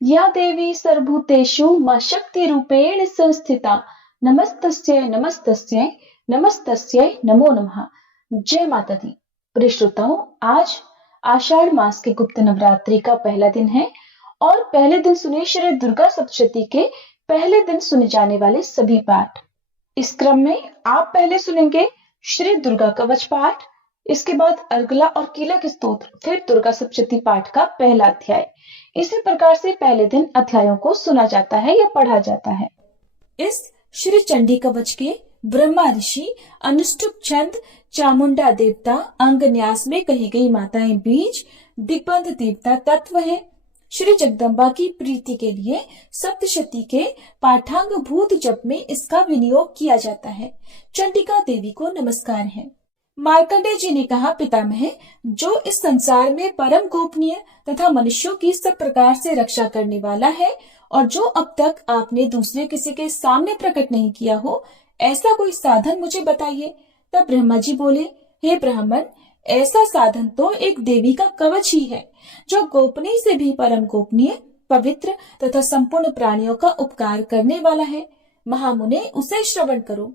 या देवी सर्वभूतेषु मां शक्तिरूपेण संस्थिता नमस्तस्यै नमस्तस्यै नमस्तस्यै नमो नमः। जय माता दी। प्रिय श्रोताओं, आज आषाढ़ मास के गुप्त नवरात्रि का पहला दिन है और पहले दिन सुनिए श्री दुर्गा सप्तशती के पहले दिन सुने जाने वाले सभी पाठ। इस क्रम में आप पहले सुनेंगे श्री दुर्गा कवच पाठ, इसके बाद अर्गला और कीलक स्तोत्र, फिर दुर्गा सप्तशती पाठ का पहला अध्याय। इसी प्रकार से पहले दिन अध्यायों को सुना जाता है या पढ़ा जाता है। इस श्री चंडी कवच के ब्रह्मा ऋषि, अनुष्टुप छंद, चामुंडा देवता, अंग न्यास में कही गई माताएं बीज, दिग्बंध देवता तत्व है। श्री जगदम्बा की प्रीति के लिए सप्तशती के पाठांग भूत जप में इसका विनियोग किया जाता है। चंडिका देवी को नमस्कार है। मार्कंडेय जी ने कहा, पितामह, जो इस संसार में परम गोपनीय तथा मनुष्यों की सब प्रकार से रक्षा करने वाला है और जो अब तक आपने दूसरे किसी के सामने प्रकट नहीं किया हो, ऐसा कोई साधन मुझे बताइए। तब ब्रह्मा जी बोले, हे ब्राह्मण, ऐसा साधन तो एक देवी का कवच ही है, जो गोपनीय से भी परम गोपनीय, पवित्र तथा संपूर्ण प्राणियों का उपकार करने वाला है। महामुने, उसे श्रवण करो।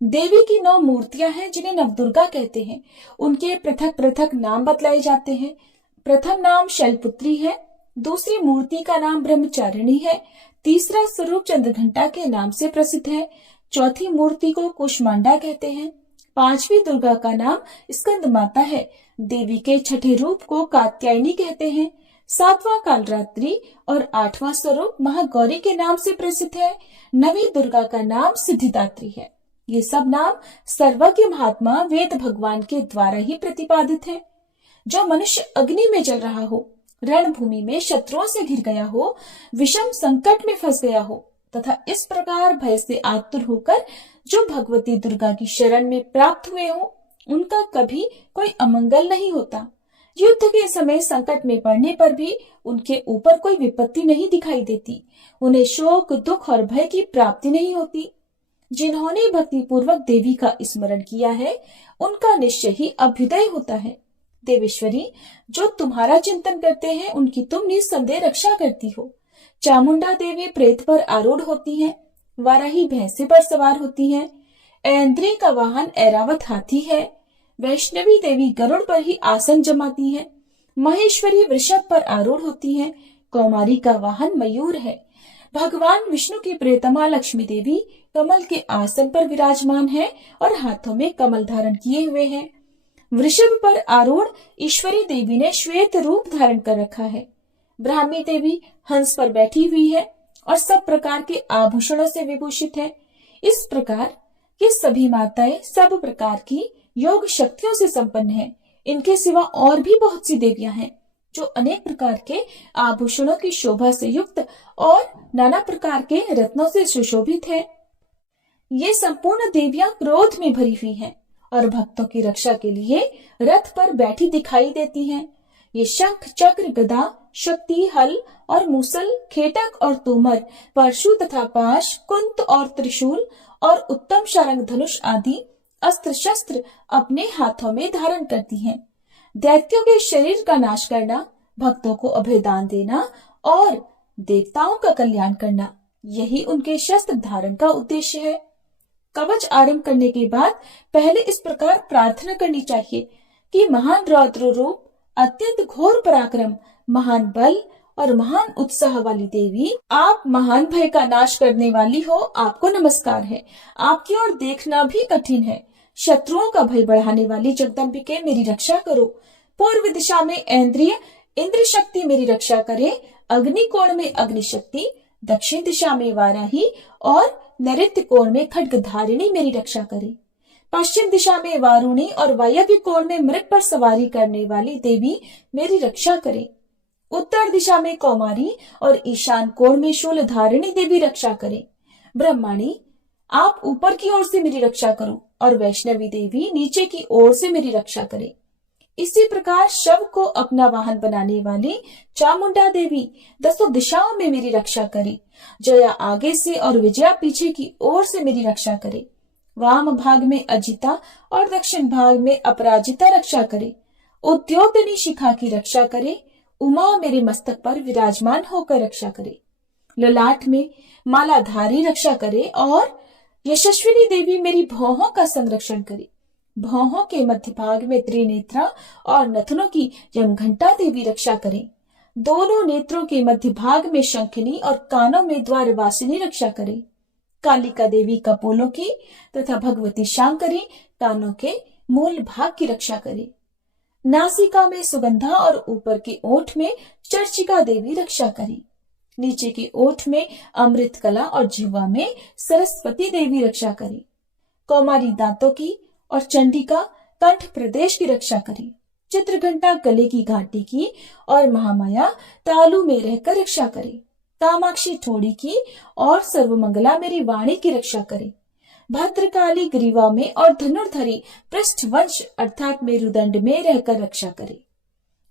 देवी की 9 मूर्तियां हैं जिन्हें नवदुर्गा कहते हैं। उनके पृथक पृथक नाम बतलाए जाते हैं। प्रथम नाम शैलपुत्री है, दूसरी मूर्ति का नाम ब्रह्मचारिणी है, तीसरा स्वरूप चंद्रघंटा के नाम से प्रसिद्ध है, चौथी मूर्ति को कुष्मांडा कहते हैं, पांचवी दुर्गा का नाम स्कंद माता है, देवी के छठे रूप को कात्यायनी कहते हैं, सातवां कालरात्रि और आठवां स्वरूप महागौरी के नाम से प्रसिद्ध है, नवी दुर्गा का नाम सिद्धिदात्री है। ये सब नाम सर्वज्ञ महात्मा वेद भगवान के द्वारा ही प्रतिपादित है। जो मनुष्य अग्नि में जल रहा हो, रणभूमि में शत्रुओं से घिर गया हो, विषम संकट में फंस गया हो तथा इस प्रकार भय से आतुर होकर जो भगवती दुर्गा की शरण में प्राप्त हुए हो, उनका कभी कोई अमंगल नहीं होता। युद्ध के समय संकट में पड़ने पर भी उनके ऊपर कोई विपत्ति नहीं दिखाई देती। उन्हें शोक, दुख और भय की प्राप्ति नहीं होती। जिन्होंने भक्ति पूर्वक देवी का स्मरण किया है, उनका निश्चय ही अभ्युदय होता है। देवेश्वरी, जो तुम्हारा चिंतन करते हैं, उनकी तुम निस्संदेह रक्षा करती हो। चामुंडा देवी प्रेत पर आरूढ़ होती हैं, वाराही भैंसे पर सवार होती हैं, ऐन्द्री का वाहन ऐरावत हाथी है, वैष्णवी देवी गरुड़ पर ही आसन जमाती हैं, महेश्वरी वृषभ पर आरूढ़ होती हैं, कौमारी का वाहन मयूर है। भगवान विष्णु की प्रियतमा लक्ष्मी देवी कमल के आसन पर विराजमान है और हाथों में कमल धारण किए हुए हैं। वृषभ पर आरूढ़ ईश्वरी देवी ने श्वेत रूप धारण कर रखा है। ब्राह्मी देवी हंस पर बैठी हुई है और सब प्रकार के आभूषणों से विभूषित है। इस प्रकार ये सभी माताएं सब प्रकार की योग शक्तियों से संपन्न हैं। इनके सिवा और भी बहुत सी देवियां हैं जो अनेक प्रकार के आभूषणों की शोभा से युक्त और नाना प्रकार के रत्नों से सुशोभित है। ये संपूर्ण देवियां क्रोध में भरी हुई हैं और भक्तों की रक्षा के लिए रथ पर बैठी दिखाई देती हैं। ये शंख, चक्र, गदा, शक्ति, हल और मूसल, खेटक और तोमर, परशु तथा पाश, कुंत और त्रिशूल और उत्तम शारंग धनुष आदि अस्त्र शस्त्र अपने हाथों में धारण करती हैं। दैत्यों के शरीर का नाश करना, भक्तों को अभयदान देना और देवताओं का कल्याण करना, यही उनके शस्त्र धारण का उद्देश्य है। कवच आरंभ करने के बाद पहले इस प्रकार प्रार्थना करनी चाहिए कि महान रौद्र रूप, अत्यंत घोर पराक्रम, महान बल और महान उत्साह वाली देवी, आप महान भय का नाश करने वाली हो, आपको नमस्कार है। आपकी ओर देखना भी कठिन है। शत्रुओं का भय बढ़ाने वाली जगदम्बिके, मेरी रक्षा करो। पूर्व दिशा में ऐन्द्रिय इंद्र शक्ति मेरी रक्षा करे। अग्नि कोण में अग्नि शक्ति, दक्षिण दिशा में वाराही और नैऋत्य कोण में खड्गधारिणी मेरी रक्षा करे। पश्चिम दिशा में वारुणी और वायव्य कोण में मृग पर सवारी करने वाली देवी मेरी रक्षा करे। उत्तर दिशा में कौमारी और ईशान कोण में शूलधारिणी देवी रक्षा करे। ब्रह्माणी, आप ऊपर की ओर से मेरी रक्षा करो और वैष्णवी देवी नीचे की ओर से मेरी रक्षा करे। इसी प्रकार शव को अपना वाहन बनाने वाली चामुंडा देवी 10 दिशाओं में मेरी रक्षा करे। जया आगे से और विजया पीछे की ओर से मेरी रक्षा करे। वाम भाग में अजिता और दक्षिण भाग में अपराजिता रक्षा करे। उद्योतनी शिखा की रक्षा करे। उमा मेरे मस्तक पर विराजमान होकर रक्षा करे, ललाट में मालाधारी रक्षा करे और यशस्विनी देवी मेरी भौहों का संरक्षण करे। भौहों के मध्य भाग में त्रिनेत्रा और नथनों की यमघंटा देवी रक्षा करें। दोनों नेत्रों के मध्य भाग में शंखिनी और कानों में द्वारवासिनी रक्षा करें। कालिका देवी कपोलों की तथा भगवती शांकरी कानों के मूल भाग की रक्षा करे। नासिका में सुगंधा और ऊपर के ओठ में चर्चिका देवी रक्षा करे। नीचे के ओठ में अमृत कला और जिह्वा में सरस्वती देवी रक्षा करे। कौमारी दांतों की और चंडिका कंठ प्रदेश की रक्षा करे। चित्रघंटा गले की घाटी की और महामाया तालु में रहकर रक्षा करे। कामाक्षी ठोड़ी की और सर्वमंगला मेरी वाणी की रक्षा करे। भद्रकाली ग्रीवा में और धनुर्धरी पृष्ठवंश अर्थात मेरुदंड में रहकर रक्षा करे।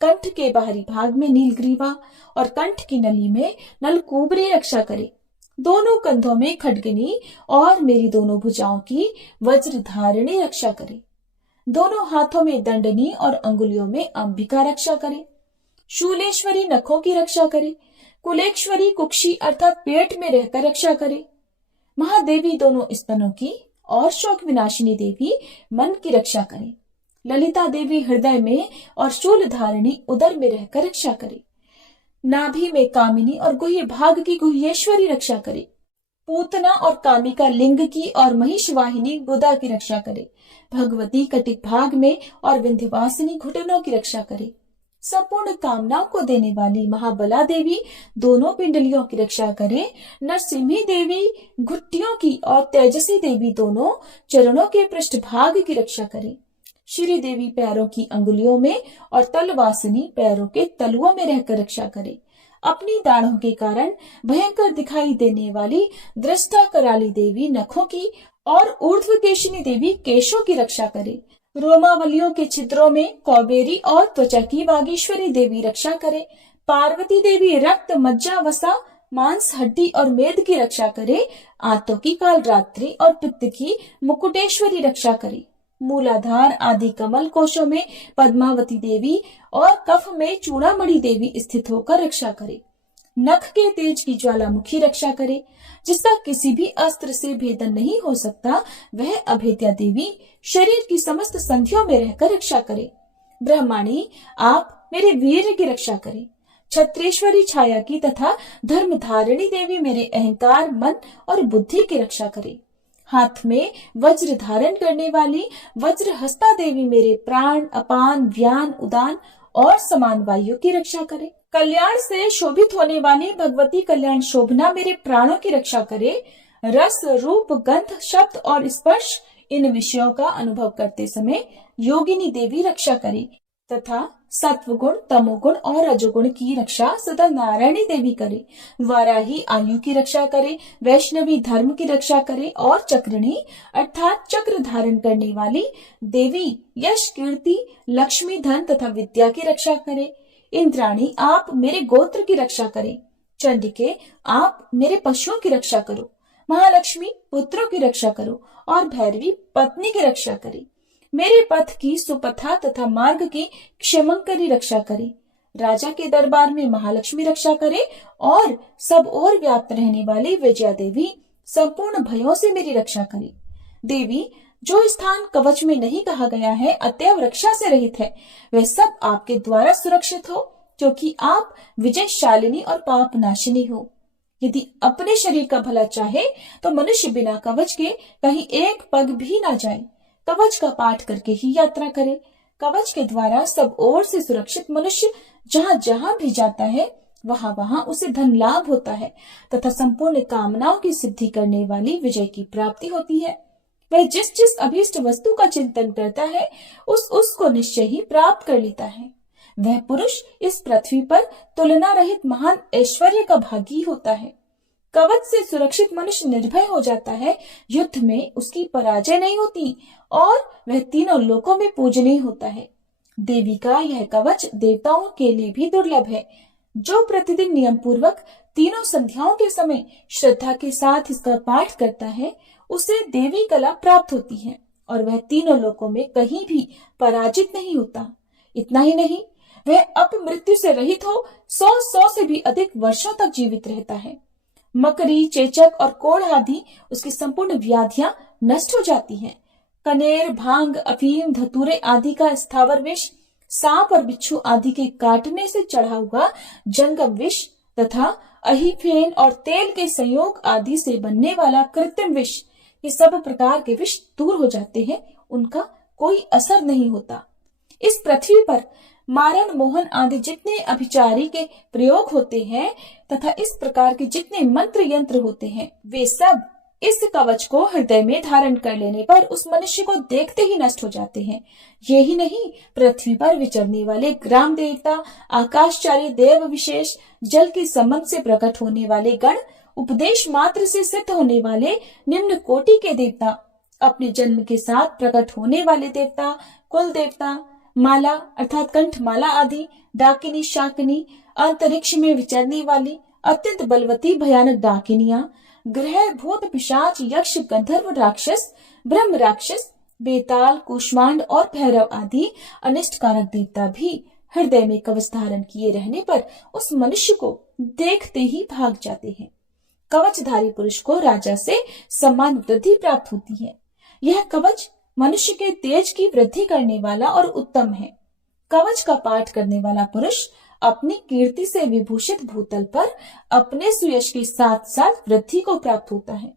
कंठ के बाहरी भाग में नीलग्रीवा और कंठ की नली में नलकूबरी रक्षा करे। दोनों कंधों में खड्गनी और मेरी दोनों भुजाओं की वज्र धारिणी रक्षा करे। दोनों हाथों में दंडनी और अंगुलियों में अंबिका रक्षा करे। शूलेश्वरी नखों की रक्षा करे। कुलेश्वरी कुक्षी अर्थात पेट में रहकर रक्षा करे। महादेवी दोनों स्तनों की और शोक विनाशिनी देवी मन की रक्षा करे। ललिता देवी हृदय में और शूल धारिणी उदर में रहकर रक्षा करे। नाभि में कामिनी और गुह्य भाग की गुह्येश्वरी रक्षा करे। पूतना और कामिका लिंग की और महिषवाहिनी गुदा की रक्षा करे। भगवती कटिक भाग में और विंध्यवासिनी घुटनों की रक्षा करे। संपूर्ण कामनाओं को देने वाली महाबला देवी दोनों पिंडलियों की रक्षा करे। नरसिम्ही देवी घुट्टियों की और तेजसी देवी दोनों चरणों के पृष्ठभाग की रक्षा करे। श्री देवी पैरों की अंगुलियों में और तलवासिनी पैरों के तलुओं में रहकर रक्षा करे। अपनी दाढ़ों के कारण भयंकर दिखाई देने वाली दृष्टा कराली देवी नखों की और ऊर्ध्वकेशिनी देवी केशों की रक्षा करे। रोमावलियों के छिद्रों में कौबेरी और त्वचा की बागेश्वरी देवी रक्षा करे। पार्वती देवी रक्त मज्जा वसा मांस हड्डी और मेद की रक्षा करे। आंतों की कालरात्रि और पित्त की मुकुटेश्वरी रक्षा करे। मूलाधार आदि कमल कोशों में पद्मावती देवी और कफ में चूड़ामणि देवी स्थित होकर रक्षा करे। नख के तेज की ज्वालामुखी रक्षा करे। जिसका किसी भी अस्त्र से भेदन नहीं हो सकता, वह अभेद्या देवी शरीर की समस्त संधियों में रहकर रक्षा करे। ब्रह्माणी आप मेरे वीर की रक्षा करे। छत्रेश्वरी छाया की तथा धर्मधारिणी देवी मेरे अहंकार मन और बुद्धि की रक्षा करे। हाथ में वज्र धारण करने वाली वज्र हस्ता देवी मेरे प्राण अपान व्यान उदान और समान वायु की रक्षा करे। कल्याण से शोभित होने वाली भगवती कल्याण शोभना मेरे प्राणों की रक्षा करे। रस रूप गंध शब्द और स्पर्श इन विषयों का अनुभव करते समय योगिनी देवी रक्षा करे तथा सत्वगुण तमोगुण और रजोगुण की रक्षा सदा नारायणी देवी करे। वाराही आयु की रक्षा करे। वैष्णवी धर्म की रक्षा करे और चक्रिणी अर्थात चक्र धारण करने वाली देवी यश कीर्ति लक्ष्मी धन तथा विद्या की रक्षा करे। इंद्राणी आप मेरे गोत्र की रक्षा करें। चंडिके आप मेरे पशुओं की रक्षा करो। महालक्ष्मी पुत्रों की रक्षा करो और भैरवी पत्नी की रक्षा करे। मेरे पथ की सुपथा तथा मार्ग की क्षेमंकरी रक्षा करे। राजा के दरबार में महालक्ष्मी रक्षा करे और सब ओर व्याप्त रहने वाली विजया देवी संपूर्ण भयों से मेरी रक्षा करे। देवी जो स्थान कवच में नहीं कहा गया है अतएव रक्षा से रहित है, वह सब आपके द्वारा सुरक्षित हो, क्योंकि आप विजयशालिनी और पाप नाशिनी हो। यदि अपने शरीर का भला चाहे तो मनुष्य बिना कवच के कहीं एक पग भी ना जाए। कवच का पाठ करके ही यात्रा करे। कवच के द्वारा सब ओर से सुरक्षित मनुष्य जहाँ जहाँ भी जाता है वहाँ वहाँ उसे धन लाभ होता है तथा संपूर्ण कामनाओं की सिद्धि करने वाली विजय की प्राप्ति होती है। वह जिस जिस अभीष्ट वस्तु का चिंतन करता है उसको निश्चय ही प्राप्त कर लेता है। वह पुरुष इस पृथ्वी पर तुलना रहित महान ऐश्वर्य का भागी होता है। कवच से सुरक्षित मनुष्य निर्भय हो जाता है। युद्ध में उसकी पराजय नहीं होती और वह तीनों लोकों में पूजनीय होता है। देवी का यह कवच देवताओं के लिए भी दुर्लभ है। जो प्रतिदिन नियम पूर्वक तीनों संध्याओं के समय श्रद्धा के साथ इसका पाठ करता है उसे देवी कला प्राप्त होती है और वह तीनों लोकों में कहीं भी पराजित नहीं होता। इतना ही नहीं, वह अपमृत्यु से रहित हो 100 से भी अधिक वर्षों तक जीवित रहता है। मकड़ी, चेचक और कोढ़ आदि उसकी संपूर्ण व्याधियां नष्ट हो जाती हैं। कनेर, भांग, अफीम, धतूरे आदि का स्थावर विष, सांप और बिच्छू आदि के काटने से चढ़ा हुआ जंगम विष तथा अहिफेन और तेल के संयोग आदि से बनने वाला कृत्रिम विष, ये सब प्रकार के विष दूर हो जाते हैं, उनका कोई असर नहीं होता। इस पृथ्वी पर मारण, मोहन आदि जितने अभिचारी के प्रयोग होते हैं तथा इस प्रकार के जितने मंत्र यंत्र होते हैं, वे सब इस कवच को हृदय में धारण कर लेने पर उस मनुष्य को देखते ही नष्ट हो जाते हैं। यही नहीं, पृथ्वी पर विचरने वाले ग्राम देवता, आकाशचारी देव विशेष, जल के संबंध से प्रकट होने वाले गण, उपदेश मात्र से सिद्ध होने वाले निम्न कोटि के देवता, अपने जन्म के साथ प्रकट होने वाले देवता, कुल देवता, माला अर्थात कंठमाला आदि, डाकिनी, शाकिनी, अंतरिक्ष में विचरने वाली अत्यंत बलवती भयानक डाकिनियां, ग्रह, भूत, पिशाच, यक्ष, गंधर्व, राक्षस, ब्रह्म राक्षस, बेताल, कुष्मांड और भैरव आदि अनिष्टकारक देवता भी हृदय में कवच धारण किए रहने पर उस मनुष्य को देखते ही भाग जाते हैं। कवचधारी पुरुष को राजा से सम्मान वृद्धि प्राप्त होती है। यह कवच मनुष्य के तेज की वृद्धि करने वाला और उत्तम है। कवच का पाठ करने वाला पुरुष अपनी कीर्ति से विभूषित भूतल पर अपने सुयश के साथ साथ वृद्धि को प्राप्त होता है।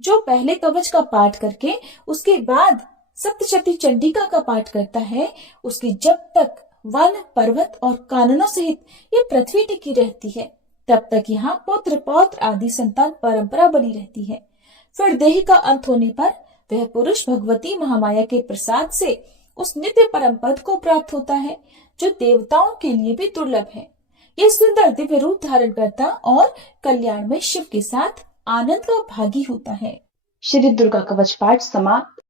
जो पहले कवच का पाठ करके उसके बाद सप्तशती चंडिका का पाठ करता है, उसकी जब तक वन, पर्वत और काननों सहित ये पृथ्वी टिकी रहती है, तब तक यहाँ पुत्र, पौत्र आदि संतान परंपरा बनी रहती है। फिर देह का अंत होने पर वह पुरुष भगवती महामाया के प्रसाद से उस नित्य परम पद को प्राप्त होता है, जो देवताओं के लिए भी दुर्लभ है। यह सुंदर दिव्य रूप धारण करता और कल्याण में शिव के साथ आनंद का भागी होता है। श्री दुर्गा कवच पाठ समाप्त।